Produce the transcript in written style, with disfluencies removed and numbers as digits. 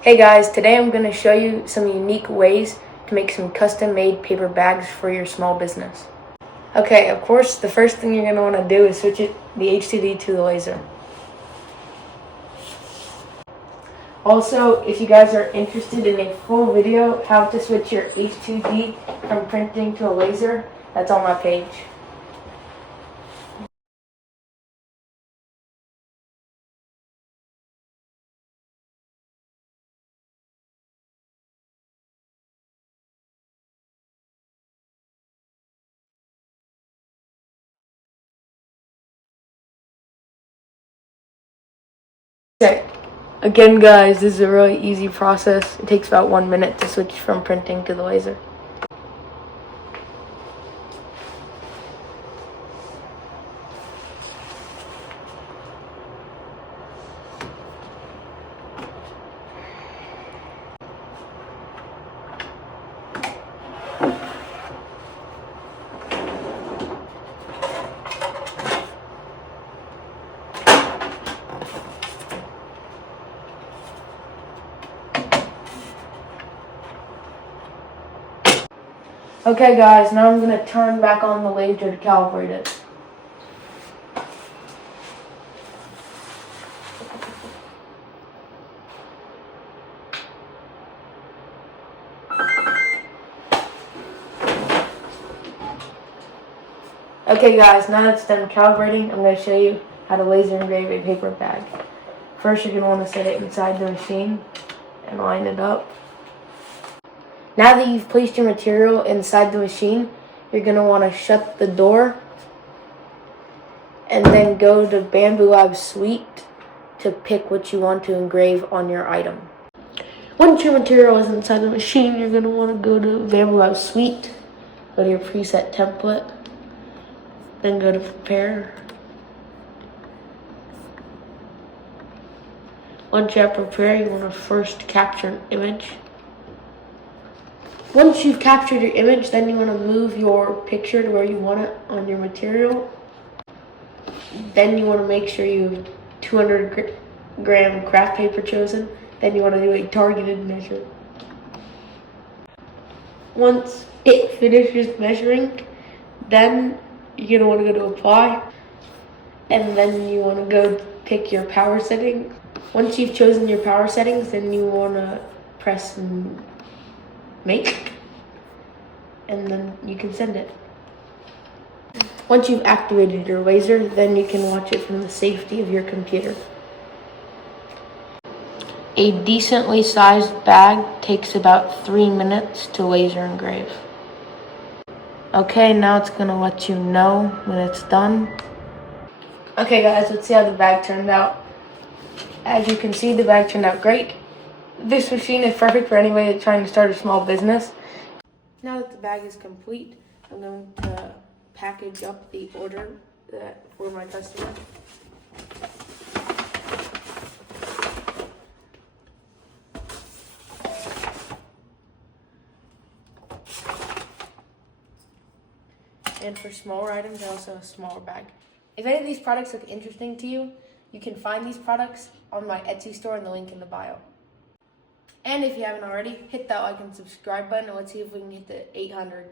Hey guys, today I'm going to show you some unique ways to make some custom-made paper bags for your small business. Okay, of course, the first thing you're going to want to do is switch the H2D to the laser. Also, if you guys are interested in a full video how to switch your H2D from printing to a laser, that's on my page. Okay, again guys, this is a really easy process. It takes about 1 minute to switch from printing to the laser. Okay guys, now I'm going to turn back on the laser to calibrate it. Okay guys, now that it's done calibrating, I'm going to show you how to laser engrave a paper bag. First you're going to want to set it inside the machine and line it up. Now that you've placed your material inside the machine, you're going to want to shut the door and then go to Bambu Lab Suite to pick what you want to engrave on your item. Once your material is inside the machine, you're going to want to go to Bambu Lab Suite, go to your preset template, then go to prepare. Once you have prepare, you want to first capture an image. Once you've captured your image, then you want to move your picture to where you want it on your material. Then you want to make sure you have 200-gram craft paper chosen. Then you want to do a targeted measure. Once it finishes measuring, then you're going to want to go to apply. And then you want to go pick your power setting. Once you've chosen your power settings, then you want to press make, and then you can send it. Once you've activated your laser, then you can watch it from the safety of your computer. A decently sized bag takes about 3 minutes to laser engrave. Okay, now it's going to let you know when it's done. Okay guys, let's see how the bag turned out. As you can see, the bag turned out great. This machine is perfect for anybody trying to start a small business. Now that the bag is complete, I'm going to package up the order for my customer. And for smaller items, I also have a smaller bag. If any of these products look interesting to you, you can find these products on my Etsy store in the link in the bio. And if you haven't already, hit that like and subscribe button, and let's see if we can get to 800.